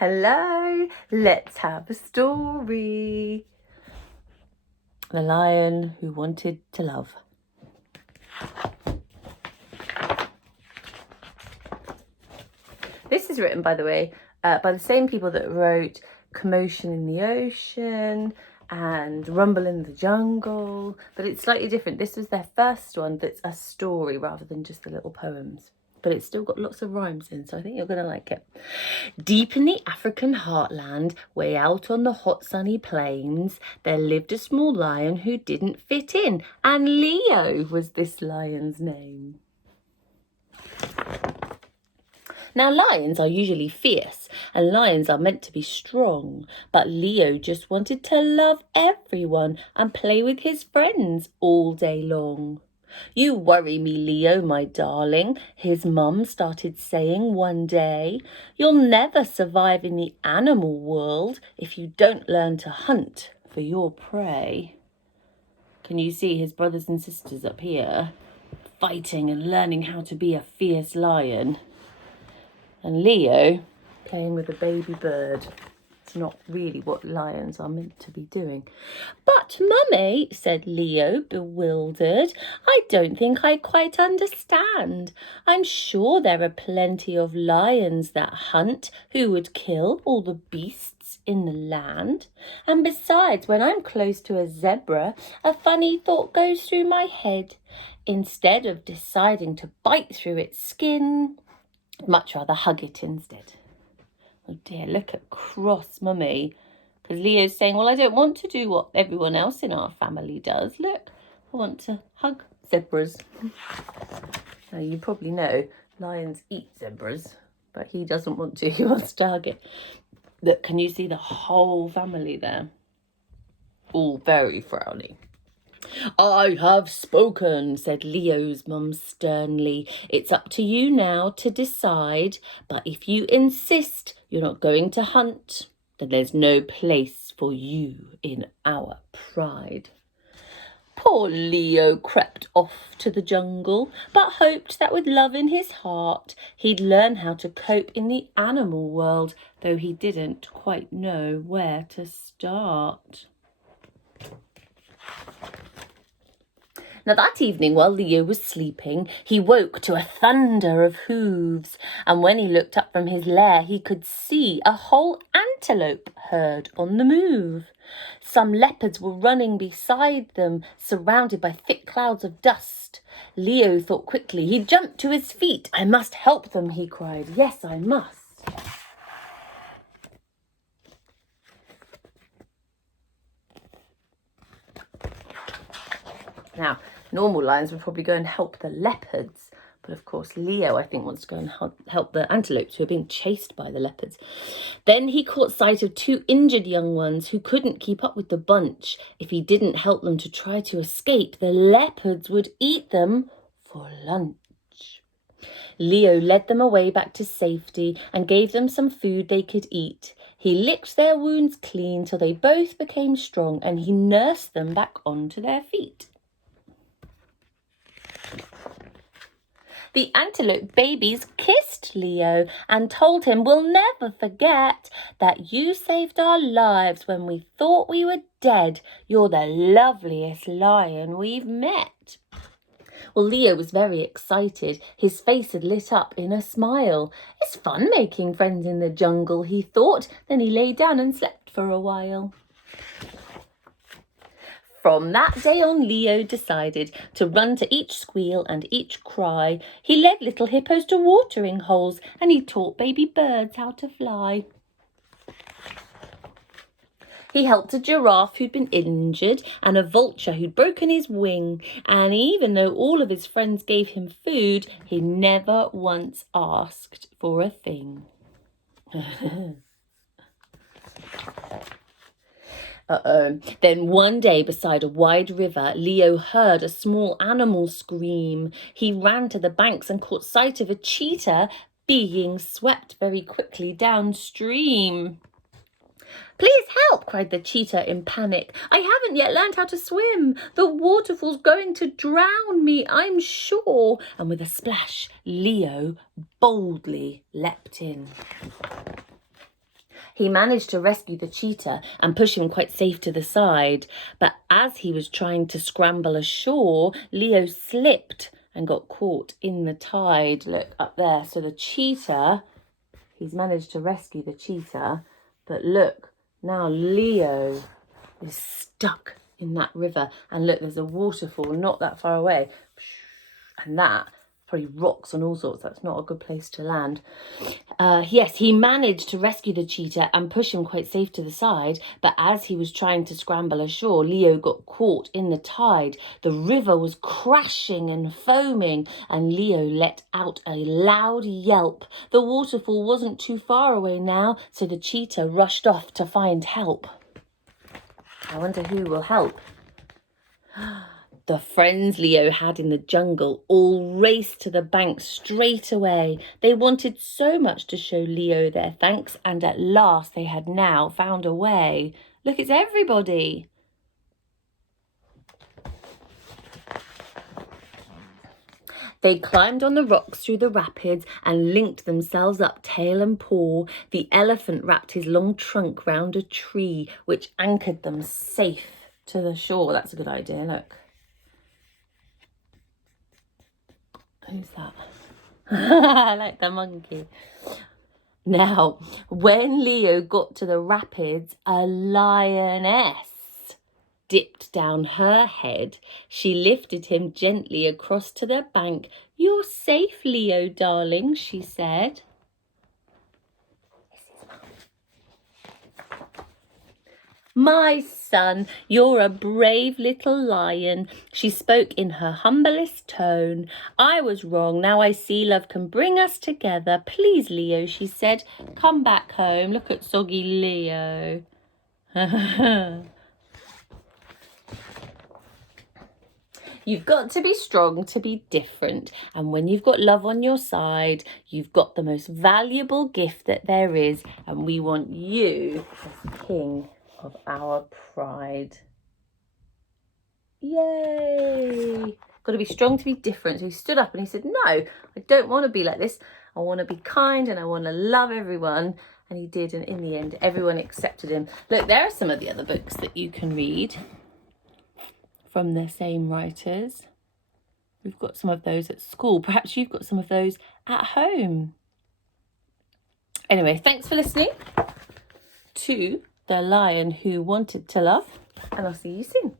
Hello, let's have a story. The Lion Who Wanted to Love. This is written, by the way, by the same people that wrote Commotion in the Ocean and Rumble in the Jungle, but it's slightly different. This was their first one that's a story rather than just the little poems. But it's still got lots of rhymes in, so I think you're going to like it. Deep in the African heartland, way out on the hot sunny plains, there lived a small lion who didn't fit in, and Leo was this lion's name. Now, lions are usually fierce, and lions are meant to be strong, but Leo just wanted to love everyone and play with his friends all day long. "You worry me, Leo, my darling," his mum started saying one day. "You'll never survive in the animal world if you don't learn to hunt for your prey." Can you see his brothers and sisters up here fighting and learning how to be a fierce lion? And Leo playing with a baby bird. It's not really what lions are meant to be doing. "But, Mummy," said Leo, bewildered, "I don't think I quite understand. I'm sure there are plenty of lions that hunt who would kill all the beasts in the land. And besides, when I'm close to a zebra, a funny thought goes through my head. Instead of deciding to bite through its skin, I'd much rather hug it instead." Oh dear, look at cross Mummy. Because Leo's saying, well, I don't want to do what everyone else in our family does. Look, I want to hug zebras. Now, you probably know lions eat zebras, but he doesn't want to. He wants to hug it. Look, can you see the whole family there? All very frowny. "I have spoken," said Leo's mum sternly. "It's up to you now to decide, but if you insist you're not going to hunt, then there's no place for you in our pride." Poor Leo crept off to the jungle, but hoped that with love in his heart, he'd learn how to cope in the animal world, though he didn't quite know where to start. Now that evening, while Leo was sleeping, he woke to a thunder of hooves, and when he looked up from his lair, he could see a whole antelope herd on the move. Some leopards were running beside them, surrounded by thick clouds of dust. Leo thought quickly. He jumped to his feet. "I must help them," he cried. "Yes, I must." Now, normal lions would probably go and help the leopards, but of course Leo, I think, wants to go and help the antelopes who are being chased by the leopards. Then he caught sight of two injured young ones who couldn't keep up with the bunch. If he didn't help them to try to escape, the leopards would eat them for lunch. Leo led them away back to safety and gave them some food they could eat. He licked their wounds clean till they both became strong, and he nursed them back onto their feet. The antelope babies kissed Leo and told him, "We'll never forget that you saved our lives when we thought we were dead. You're the loveliest lion we've met." Well, Leo was very excited. His face had lit up in a smile. "It's fun making friends in the jungle," he thought. Then he lay down and slept for a while. From that day on, Leo decided to run to each squeal and each cry. He led little hippos to watering holes, and he taught baby birds how to fly. He helped a giraffe who'd been injured and a vulture who'd broken his wing. And even though all of his friends gave him food, he never once asked for a thing. Then one day beside a wide river, Leo heard a small animal scream. He ran to the banks and caught sight of a cheetah being swept very quickly downstream. "Please help," cried the cheetah in panic. "I haven't yet learned how to swim. The waterfall's going to drown me, I'm sure." And with a splash, Leo boldly leapt in. He managed to rescue the cheetah and push him quite safe to the side. But as he was trying to scramble ashore, Leo slipped and got caught in the tide. Look up there. So the cheetah, he's managed to rescue the cheetah. But look, now Leo is stuck in that river. And look, there's a waterfall not that far away. And that probably rocks and all sorts. That's not a good place to land. Yes, he managed to rescue the cheetah and push him quite safe to the side. But as he was trying to scramble ashore, Leo got caught in the tide. The river was crashing and foaming, and Leo let out a loud yelp. The waterfall wasn't too far away now, so the cheetah rushed off to find help. I wonder who will help. The friends Leo had in the jungle all raced to the bank straight away. They wanted so much to show Leo their thanks, and at last they had now found a way. Look, it's everybody. They climbed on the rocks through the rapids and linked themselves up tail and paw. The elephant wrapped his long trunk round a tree, which anchored them safe to the shore. That's a good idea, look. Who's that? I like the monkey. Now, when Leo got to the rapids, a lioness dipped down her head. She lifted him gently across to the bank. "You're safe, Leo, darling," she said. "My son, you're a brave little lion," she spoke in her humblest tone. "I was wrong. Now I see love can bring us together. Please, Leo," she said, "come back home." Look at soggy Leo. You've got to be strong to be different. And when you've got love on your side, you've got the most valuable gift that there is. And we want you as king of our pride. Yay! Got to be strong to be different. So he stood up and he said, "No, I don't want to be like this. I want to be kind and I want to love everyone." And he did. And in the end, everyone accepted him. Look, there are some of the other books that you can read from the same writers. We've got some of those at school. Perhaps you've got some of those at home. Anyway, thanks for listening to The Lion Who Wanted to Love, and I'll see you soon.